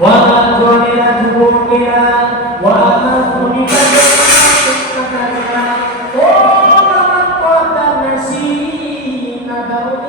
ওয়াজনেরা যুবকেরা ওয়াজনিকা ও আমার কথা নসি নাদারুকা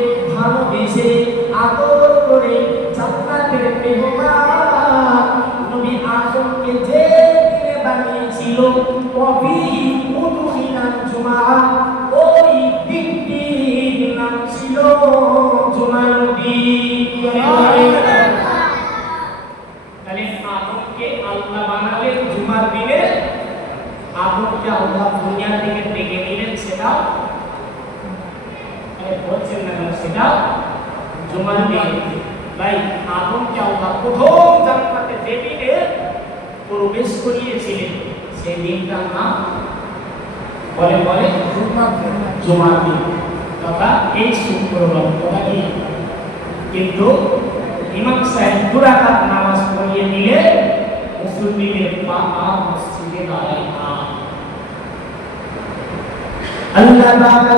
বানালেন জুমার দিনে আদমকে আল্লাহ দুনিয়া থেকে ডেকে নিলেন আরে বলছেন না সেটা জুমার দিন। ভাই আদমকে আল্লাহ প্রথম জান্নাতে যে দিনে প্রবেশ করিয়েছিলেন সেই দিনটার নাম বলে বলে জুমার দিন। তথা এই শুক্রবার তথা কি কিন্তু ইমাম সাহেব দুরাকাত নামাজ পড়িয়ে দিলে মুসলিমদের পা পা মসজিদে দাঁড়ায় না আল্লাহ পাক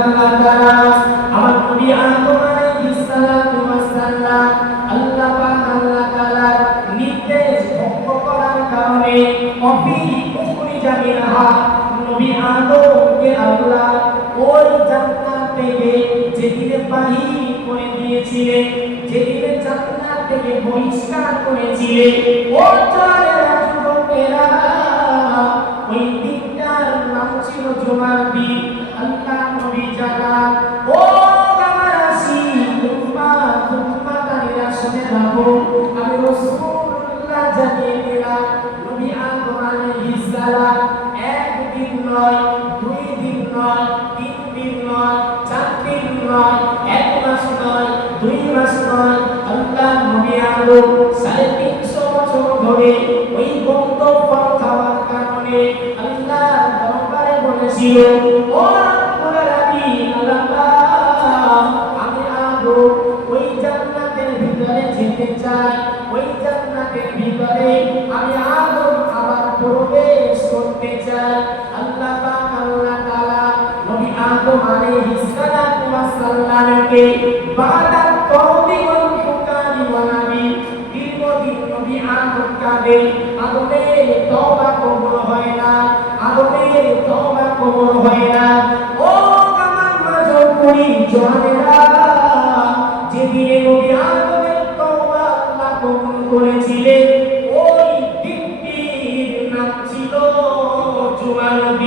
ওই করে দিয়েছিলেন যেদিনে জান্নাত থেকে বহিষ্কার করেছিলেন ও নয় দুই দিন নয় তিন দিন নয় চার দিন নয় এক মাস নয়, দুই মাস নয়, আল্লাহ নবী সাড়ে তিনশো বছর ধরে ওই গন্তব্য খাওয়ার কারণে আল্লাহ দরবারে বলেছিল, ও যেতে চাই, ওই জান্নাতের ভিতরে আমি আবার প্রবেশ করতে চাই। আল্লাহ আল্লাহ তাআলা নবী আদম আলাইহিস সালাতু ওয়াস সালামকে বাদা কওমি ওয়াল ফুকারি ওয়া নবী দীর্ঘদিন নবী আদম কাঁদে আদমের তওবা কবুল হয় না আদমের তওবা কবুল হয় না। ও কামান মাঝর করি জোয়ানেরা দিনটির